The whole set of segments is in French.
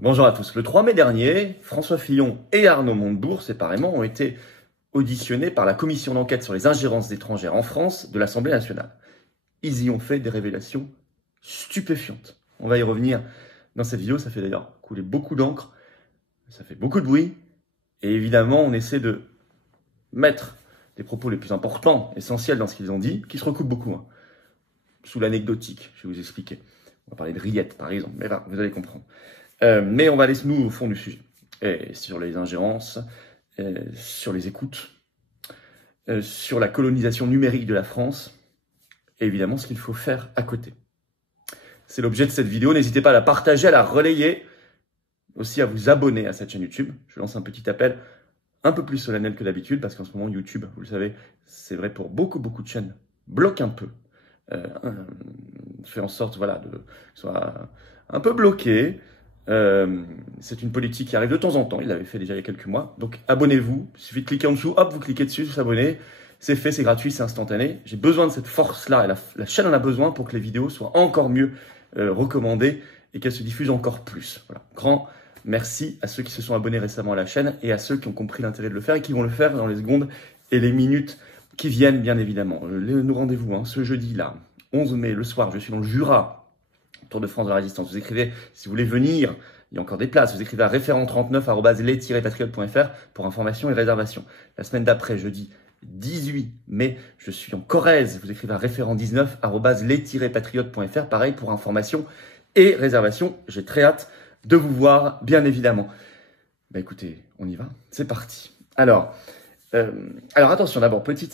Bonjour à tous. Le 3 mai dernier, François Fillon et Arnaud Montebourg, séparément, ont été auditionnés par la commission d'enquête sur les ingérences étrangères en France de l'Assemblée nationale. Ils y ont fait des révélations stupéfiantes. On va y revenir dans cette vidéo. Ça fait d'ailleurs couler beaucoup d'encre, ça fait beaucoup de bruit. Et évidemment, on essaie de mettre les propos les plus importants, essentiels dans ce qu'ils ont dit, qui se recoupent beaucoup, sous l'anecdotique. Je vais vous expliquer. On va parler de rillettes, par exemple. Mais là, vous allez comprendre. Mais on va aller, nous, au fond du sujet. Et sur les ingérences, sur les écoutes, sur la colonisation numérique de la France, et évidemment ce qu'il faut faire à côté. C'est l'objet de cette vidéo. N'hésitez pas à la partager, à la relayer, aussi à vous abonner à cette chaîne YouTube. Je lance un petit appel un peu plus solennel que d'habitude, parce qu'en ce moment, YouTube, vous le savez, c'est vrai pour beaucoup de chaînes, bloque un peu. Fait en sorte, voilà, de soit un peu bloqué. C'est une politique qui arrive de temps en temps, il l'avait fait déjà il y a quelques mois, donc abonnez-vous, il suffit de cliquer en dessous, hop, vous cliquez dessus, vous abonnez, c'est fait, c'est gratuit, c'est instantané. J'ai besoin de cette force-là, et la chaîne en a besoin pour que les vidéos soient encore mieux recommandées et qu'elles se diffusent encore plus. Voilà. Grand merci à ceux qui se sont abonnés récemment à la chaîne et à ceux qui ont compris l'intérêt de le faire et qui vont le faire dans les secondes et les minutes qui viennent, bien évidemment. Nos rendez-vous, ce jeudi-là, 11 mai, le soir, je suis dans le Jura, Tour de France de la Résistance. Vous écrivez, si vous voulez venir, il y a encore des places, vous écrivez à référent39@les-patriotes.fr pour information et réservation. La semaine d'après, jeudi 18 mai, je suis en Corrèze, vous écrivez à référent19@les-patriotes.fr, pareil pour information et réservation. J'ai très hâte de vous voir, bien évidemment. Bah écoutez, on y va, c'est parti. Alors attention, d'abord, petit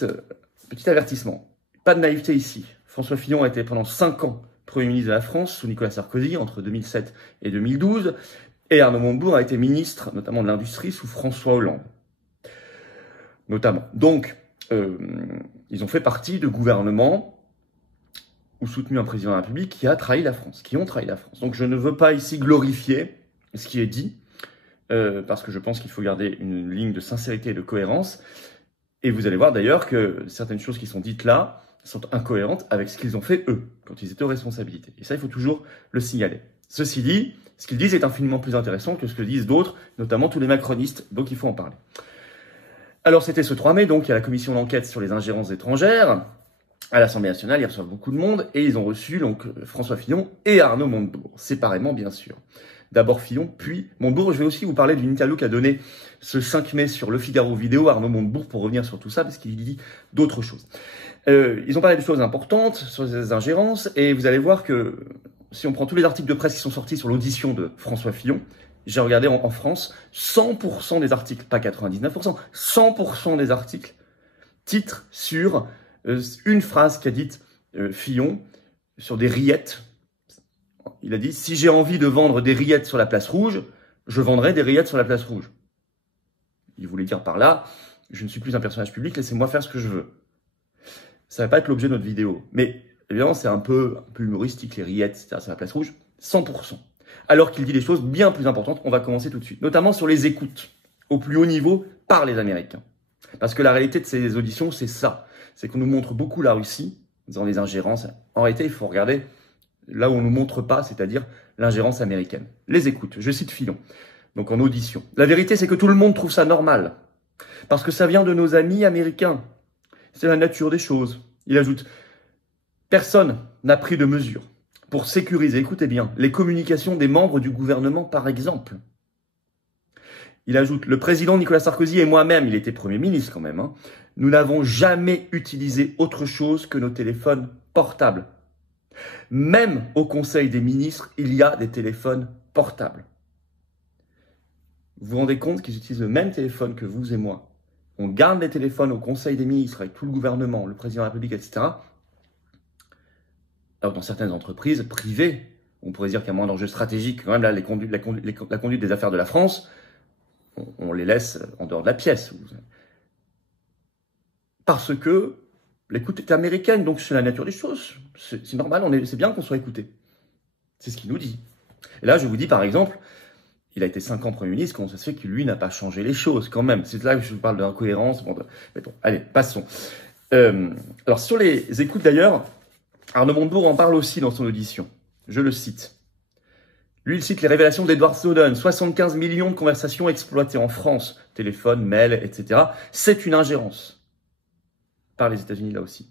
avertissement. Pas de naïveté ici. François Fillon a été pendant 5 ans Premier ministre de la France sous Nicolas Sarkozy entre 2007 et 2012. Et Arnaud Montebourg a été ministre, notamment de l'Industrie, sous François Hollande. Notamment. Donc, ils ont fait partie de gouvernements ou soutenu un président de la République qui a trahi la France, qui ont trahi la France. Donc, je ne veux pas ici glorifier ce qui est dit, parce que je pense qu'il faut garder une ligne de sincérité et de cohérence. Et vous allez voir d'ailleurs que certaines choses qui sont dites là sont incohérentes avec ce qu'ils ont fait eux, quand ils étaient aux responsabilités. Et ça, il faut toujours le signaler. Ceci dit, ce qu'ils disent est infiniment plus intéressant que ce que disent d'autres, notamment tous les macronistes, donc il faut en parler. Alors c'était ce 3 mai, donc il y a la commission d'enquête sur les ingérences étrangères, à l'Assemblée nationale, ils reçoivent beaucoup de monde, et ils ont reçu donc François Fillon et Arnaud Montebourg, séparément bien sûr. D'abord Fillon, puis Montebourg. Je vais aussi vous parler d'une interview qu'a donnée ce 5 mai sur Le Figaro Vidéo, Arnaud Montebourg, pour revenir sur tout ça, parce qu'il dit d'autres choses. Ils ont parlé de choses importantes sur les ingérences, et vous allez voir que si on prend tous les articles de presse qui sont sortis sur l'audition de François Fillon, j'ai regardé en France, 100% des articles, pas 99%, 100% des articles titrent sur une phrase qu'a dite Fillon sur des rillettes. Il a dit « Si j'ai envie de vendre des rillettes sur la place rouge, je vendrai des rillettes sur la place rouge. » Il voulait dire par là « Je ne suis plus un personnage public, laissez-moi faire ce que je veux. » Ça ne va pas être l'objet de notre vidéo. Mais évidemment, c'est un peu humoristique, les rillettes, etc. sur la place rouge. 100%. Alors qu'il dit des choses bien plus importantes, on va commencer tout de suite. Notamment sur les écoutes, au plus haut niveau, par les Américains. Parce que la réalité de ces auditions, c'est ça. C'est qu'on nous montre beaucoup la Russie, dans les ingérences. En réalité, il faut regarder là où on ne nous montre pas, c'est-à-dire l'ingérence américaine. Les écoutes, je cite Fillon, donc en audition. La vérité, c'est que tout le monde trouve ça normal. Parce que ça vient de nos amis américains. C'est la nature des choses. Il ajoute, personne n'a pris de mesures pour sécuriser, écoutez bien, les communications des membres du gouvernement, par exemple. Il ajoute, le président Nicolas Sarkozy et moi-même, il était Premier ministre quand même, nous n'avons jamais utilisé autre chose que nos téléphones portables. Même au Conseil des ministres, il y a des téléphones portables. Vous vous rendez compte qu'ils utilisent le même téléphone que vous et moi? On garde les téléphones au Conseil des ministres avec tout le gouvernement, le président de la République, etc. Alors dans certaines entreprises privées, on pourrait dire qu'il y a moins d'enjeux stratégiques, quand même là, la conduite des affaires de la France, on les laisse en dehors de la pièce. Parce que l'écoute est américaine, donc c'est la nature des choses. C'est normal, c'est bien qu'on soit écouté. C'est ce qu'il nous dit. Et là, je vous dis par exemple, il a été 5 ans Premier ministre, comment ça se fait que lui n'a pas changé les choses quand même? C'est là que je vous parle d'incohérence. Bon, allez, passons. Alors sur les écoutes d'ailleurs, Arnaud Montebourg en parle aussi dans son audition. Je le cite. Lui, il cite les révélations d'Edward Snowden, 75 millions de conversations exploitées en France, téléphone, mail, etc. C'est une ingérence par les États-Unis là aussi.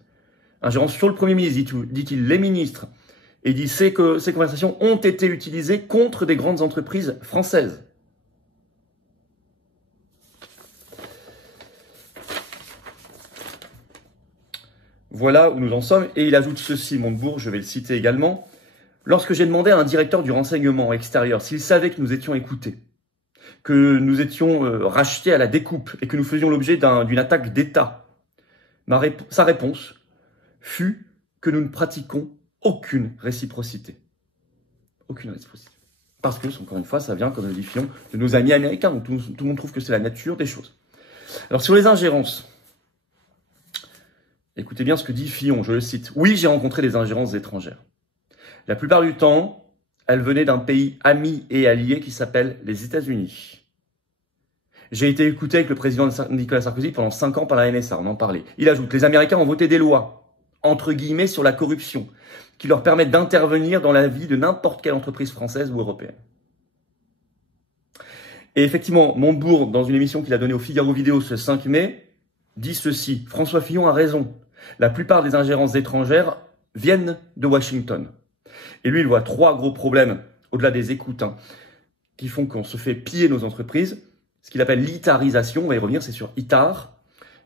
Ingérence sur le Premier ministre, dit-il, les ministres, et il dit que ces conversations ont été utilisées contre des grandes entreprises françaises. Voilà où nous en sommes, et il ajoute ceci, Montebourg, je vais le citer également. Lorsque j'ai demandé à un directeur du renseignement extérieur s'il savait que nous étions écoutés, que nous étions rachetés à la découpe et que nous faisions l'objet d'une attaque d'État, sa réponse fut que nous ne pratiquons aucune réciprocité. Aucune réciprocité. Parce que, encore une fois, ça vient, comme le dit Fillon, de nos amis américains. Donc tout le monde trouve que c'est la nature des choses. Alors, sur les ingérences, écoutez bien ce que dit Fillon, je le cite. Oui, j'ai rencontré des ingérences étrangères. La plupart du temps, elles venaient d'un pays ami et allié qui s'appelle les États-Unis. J'ai été écouté avec le président Nicolas Sarkozy pendant 5 ans par la NSA, on en parlait. Il ajoute, les Américains ont voté des lois, entre guillemets, sur la corruption, qui leur permettent d'intervenir dans la vie de n'importe quelle entreprise française ou européenne. Et effectivement, Montebourg, dans une émission qu'il a donnée au Figaro Vidéo ce 5 mai, dit ceci. François Fillon a raison. La plupart des ingérences étrangères viennent de Washington. Et lui, il voit 3 gros problèmes, au-delà des écoutes, qui font qu'on se fait piller nos entreprises. Ce qu'il appelle l'itarisation, on va y revenir, c'est sur ITAR.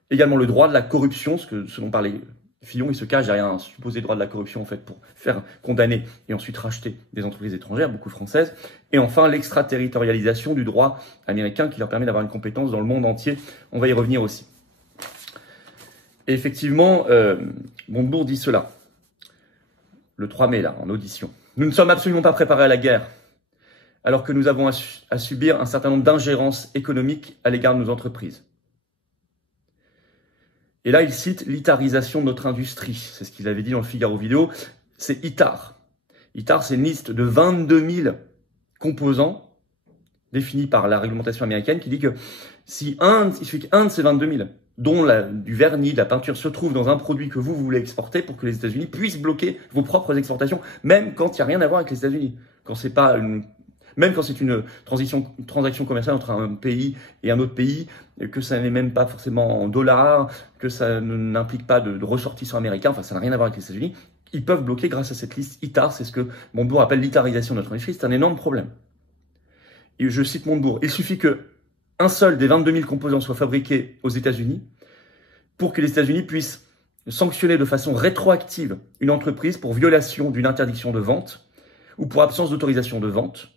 Également le droit de la corruption, ce dont parlait Fillon, il se cache derrière un supposé droit de la corruption en fait pour faire condamner et ensuite racheter des entreprises étrangères, beaucoup françaises. Et enfin, l'extraterritorialisation du droit américain qui leur permet d'avoir une compétence dans le monde entier. On va y revenir aussi. Et effectivement, Montebourg dit cela. Le 3 mai, là, en audition. Nous ne sommes absolument pas préparés à la guerre, alors que nous avons à subir un certain nombre d'ingérences économiques à l'égard de nos entreprises. Et là, il cite l'itarisation de notre industrie. C'est ce qu'il avait dit dans le Figaro Vidéo. C'est ITAR. ITAR, c'est une liste de 22 000 composants définis par la réglementation américaine qui dit que il suffit qu'un de ces 22 000, dont du vernis, de la peinture, se trouve dans un produit que vous voulez exporter pour que les États-Unis puissent bloquer vos propres exportations, même quand il n'y a rien à voir avec les États-Unis. Même quand c'est une transaction commerciale entre un pays et un autre pays, que ça n'est même pas forcément en dollars, que ça n'implique pas de ressortissants américains, enfin ça n'a rien à voir avec les États-Unis, ils peuvent bloquer grâce à cette liste ITAR, c'est ce que Montebourg appelle l'itarisation de notre industrie, c'est un énorme problème. Et je cite Montebourg, il suffit que un seul des 22 000 composants soit fabriqué aux États-Unis pour que les États-Unis puissent sanctionner de façon rétroactive une entreprise pour violation d'une interdiction de vente ou pour absence d'autorisation de vente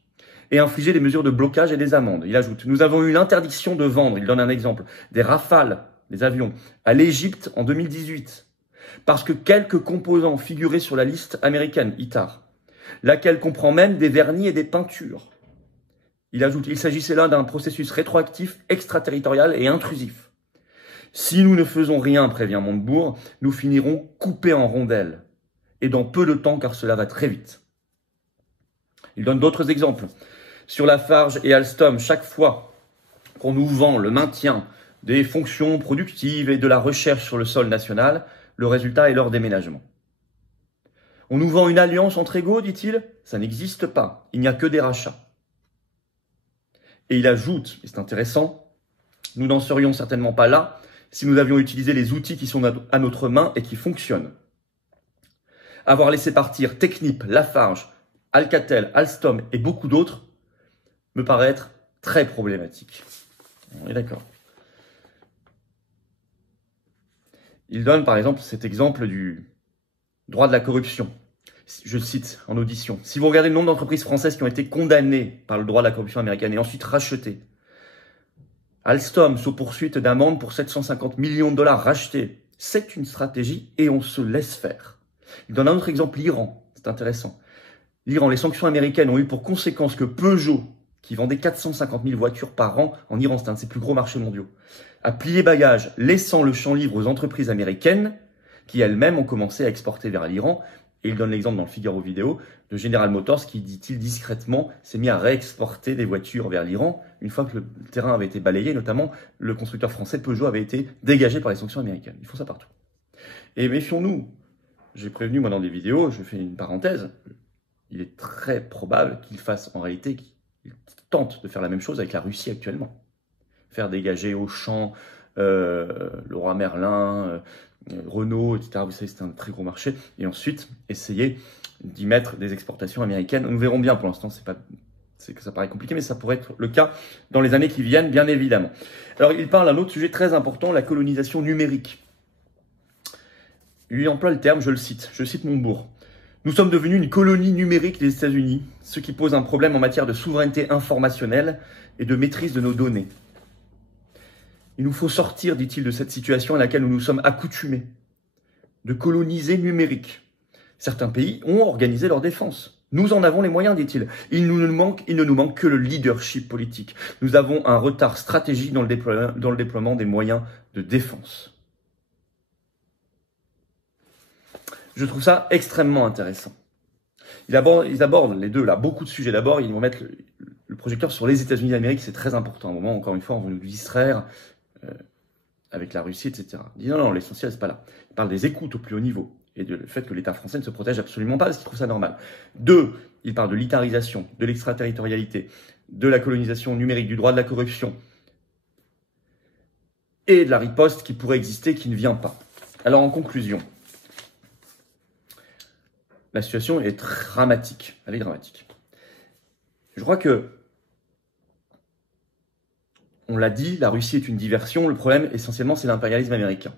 et infliger des mesures de blocage et des amendes. Il ajoute, nous avons eu l'interdiction de vendre, il donne un exemple, des Rafales, des avions, à l'Égypte en 2018, parce que quelques composants figuraient sur la liste américaine, ITAR, laquelle comprend même des vernis et des peintures. Il ajoute, il s'agissait là d'un processus rétroactif, extraterritorial et intrusif. Si nous ne faisons rien, prévient Montebourg, nous finirons coupés en rondelles, et dans peu de temps car cela va très vite. Il donne d'autres exemples. Sur Lafarge et Alstom, chaque fois qu'on nous vend le maintien des fonctions productives et de la recherche sur le sol national, le résultat est leur déménagement. On nous vend une alliance entre égaux, dit-il, ça n'existe pas, il n'y a que des rachats. Et il ajoute, et c'est intéressant, nous n'en serions certainement pas là si nous avions utilisé les outils qui sont à notre main et qui fonctionnent. Avoir laissé partir Technip, Lafarge, Alcatel, Alstom et beaucoup d'autres me paraît être très problématique. On est d'accord. Il donne par exemple cet exemple du droit de la corruption. Je le cite en audition. Si vous regardez le nombre d'entreprises françaises qui ont été condamnées par le droit de la corruption américaine et ensuite rachetées, Alstom sous poursuite d'amende pour 750 millions de dollars rachetés, c'est une stratégie et on se laisse faire. Il donne un autre exemple, l'Iran. C'est intéressant. L'Iran, les sanctions américaines ont eu pour conséquence que Peugeot, qui vendait 450 000 voitures par an en Iran, c'est un de ses plus gros marchés mondiaux, a plié bagage, laissant le champ libre aux entreprises américaines qui elles-mêmes ont commencé à exporter vers l'Iran. Et il donne l'exemple dans le Figaro Vidéo de General Motors qui, dit-il discrètement, s'est mis à réexporter des voitures vers l'Iran une fois que le terrain avait été balayé, notamment le constructeur français Peugeot avait été dégagé par les sanctions américaines. Ils font ça partout. Et méfions-nous. J'ai prévenu moi dans des vidéos, je fais une parenthèse, il est très probable qu'il fasse en réalité, qu'il tente de faire la même chose avec la Russie actuellement. Faire dégager Auchan, Leroy Merlin, Renault, etc. Vous savez, c'est un très gros marché. Et ensuite, essayer d'y mettre des exportations américaines. Nous verrons bien, pour l'instant, c'est que ça paraît compliqué, mais ça pourrait être le cas dans les années qui viennent, bien évidemment. Alors, il parle d'un autre sujet très important, la colonisation numérique. Lui emploie le terme, je cite Montebourg. Nous sommes devenus une colonie numérique des États-Unis, ce qui pose un problème en matière de souveraineté informationnelle et de maîtrise de nos données. Il nous faut sortir, dit-il, de cette situation à laquelle nous nous sommes accoutumés, de coloniser numérique. Certains pays ont organisé leur défense. Nous en avons les moyens, dit-il. Il ne nous manque que le leadership politique. Nous avons un retard stratégique dans le déploiement des moyens de défense. Je trouve ça extrêmement intéressant. Ils abordent les deux, là, beaucoup de sujets. D'abord, ils vont mettre le projecteur sur les États-Unis d'Amérique, c'est très important. À un moment, encore une fois, on va nous distraire avec la Russie, etc. Ils disent non, l'essentiel, c'est pas là. Ils parlent des écoutes au plus haut niveau et du fait que l'État français ne se protège absolument pas parce qu'ils trouvent ça normal. Deux, ils parlent de l'itarisation, de l'extraterritorialité, de la colonisation numérique, du droit de la corruption et de la riposte qui pourrait exister, qui ne vient pas. Alors, en conclusion, la situation est dramatique. Elle est dramatique. Je crois que, on l'a dit, la Russie est une diversion. Le problème, essentiellement, c'est l'impérialisme américain.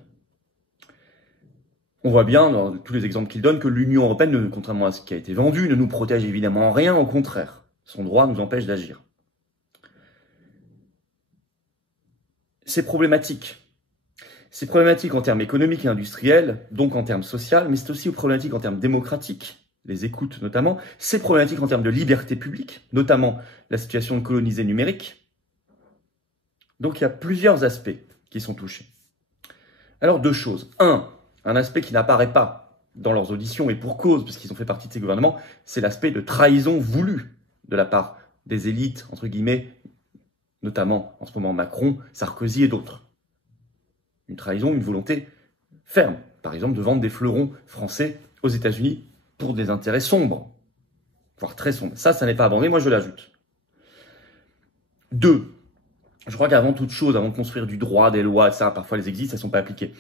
On voit bien, dans tous les exemples qu'il donne, que l'Union européenne, contrairement à ce qui a été vendu, ne nous protège évidemment en rien. Au contraire, son droit nous empêche d'agir. C'est problématique. C'est problématique en termes économiques et industriels, donc en termes sociaux, mais c'est aussi problématique en termes démocratiques, les écoutes notamment. C'est problématique en termes de liberté publique, notamment la situation de colonisés numériques. Donc il y a plusieurs aspects qui sont touchés. Alors deux choses. Un aspect qui n'apparaît pas dans leurs auditions et pour cause, puisqu'ils ont fait partie de ces gouvernements, c'est l'aspect de trahison voulue de la part des élites, entre guillemets, notamment en ce moment Macron, Sarkozy et d'autres. Une trahison, une volonté ferme, par exemple de vendre des fleurons français aux États-Unis pour des intérêts sombres, voire très sombres. Ça n'est pas abandonné, moi je l'ajoute. 2. Je crois qu'avant toute chose, avant de construire du droit, des lois, ça, parfois elles existent, elles ne sont pas appliquées.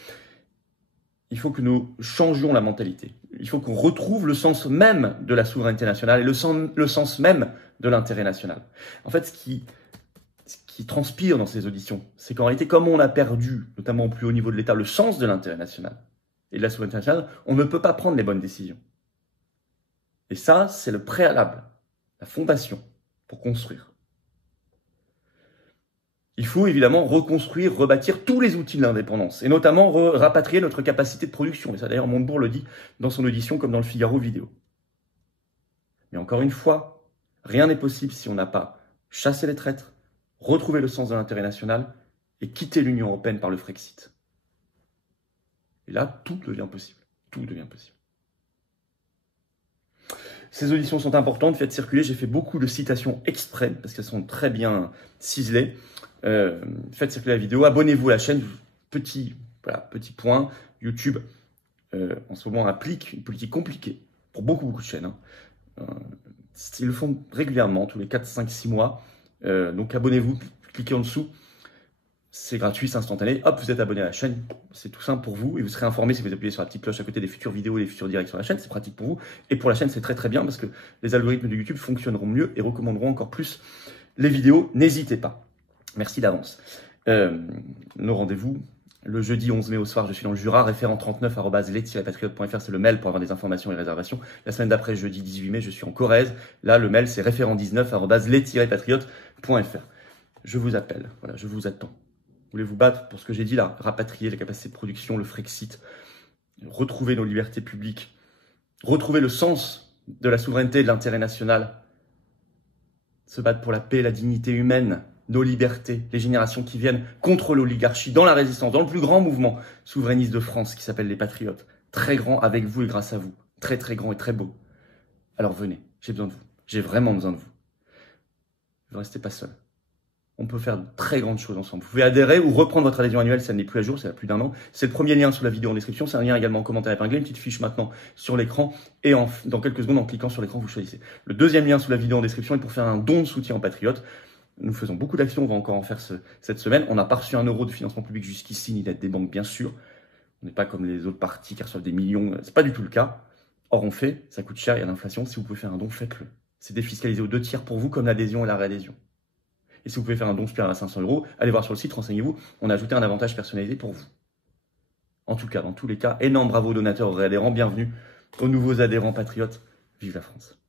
Il faut que nous changions la mentalité. Il faut qu'on retrouve le sens même de la souveraineté nationale et le sens même de l'intérêt national. En fait, ce qui transpire dans ces auditions, c'est qu'en réalité, comme on a perdu, notamment au plus haut niveau de l'État, le sens de l'intérêt national et de la souveraineté nationale, on ne peut pas prendre les bonnes décisions. Et ça, c'est le préalable, la fondation pour construire. Il faut évidemment reconstruire, rebâtir tous les outils de l'indépendance, et notamment rapatrier notre capacité de production. Et ça, d'ailleurs, Montebourg le dit dans son audition, comme dans le Figaro vidéo. Mais encore une fois, rien n'est possible si on n'a pas chassé les traîtres, retrouver le sens de l'intérêt national et quitter l'Union européenne par le Frexit. Et là, tout devient possible. Tout devient possible. Ces auditions sont importantes, faites circuler. J'ai fait beaucoup de citations exprès parce qu'elles sont très bien ciselées. Faites circuler la vidéo. Abonnez-vous à la chaîne. Petit point. YouTube, en ce moment, applique une politique compliquée pour beaucoup de chaînes. Ils le font régulièrement, tous les 4, 5, 6 mois. Donc abonnez-vous, cliquez en dessous, c'est gratuit, c'est instantané, hop, vous êtes abonné à la chaîne, c'est tout simple pour vous, et vous serez informé si vous appuyez sur la petite cloche à côté des futures vidéos et des futurs directs sur la chaîne, c'est pratique pour vous, et pour la chaîne c'est très très bien parce que les algorithmes de YouTube fonctionneront mieux et recommanderont encore plus les vidéos, n'hésitez pas. Merci d'avance. Nos rendez-vous, le jeudi 11 mai au soir, je suis dans le Jura, référent 39@les-patriotes.fr, c'est le mail pour avoir des informations et réservations. La semaine d'après, jeudi 18 mai, je suis en Corrèze. Là, le mail, c'est référent19@les-patriotes.fr. Je vous appelle, voilà, je vous attends. Voulez-vous battre pour ce que j'ai dit là? Rapatrier les capacités de production, le Frexit, retrouver nos libertés publiques, retrouver le sens de la souveraineté et de l'intérêt national, se battre pour la paix, la dignité humaine, nos libertés, les générations qui viennent, contre l'oligarchie, dans la résistance, dans le plus grand mouvement souverainiste de France qui s'appelle les Patriotes. Très grand avec vous et grâce à vous. Très très grand et très beau. Alors venez, j'ai besoin de vous. J'ai vraiment besoin de vous. Ne restez pas seul. On peut faire de très grandes choses ensemble. Vous pouvez adhérer ou reprendre votre adhésion annuelle, ça n'est plus à jour, c'est à plus d'1 an. C'est le premier lien sous la vidéo en description, c'est un lien également en commentaire épinglé, une petite fiche maintenant sur l'écran, et dans quelques secondes, en cliquant sur l'écran, vous choisissez. Le deuxième lien sous la vidéo en description est pour faire un don de soutien aux patriotes. Nous faisons beaucoup d'actions, on va encore en faire cette semaine. On n'a pas reçu 1 euro de financement public jusqu'ici, ni d'aide des banques, bien sûr. On n'est pas comme les autres partis qui reçoivent des millions, c'est pas du tout le cas. Or, on fait, ça coûte cher, il y a l'inflation. Si vous pouvez faire un don, faites-le. C'est défiscalisé aux 2 tiers pour vous, comme l'adhésion et la réadhésion. Et si vous pouvez faire un don supérieur à 500 euros, allez voir sur le site, renseignez-vous. On a ajouté un avantage personnalisé pour vous. En tout cas, dans tous les cas, énorme bravo aux donateurs, aux réadhérents. Bienvenue aux nouveaux adhérents patriotes. Vive la France!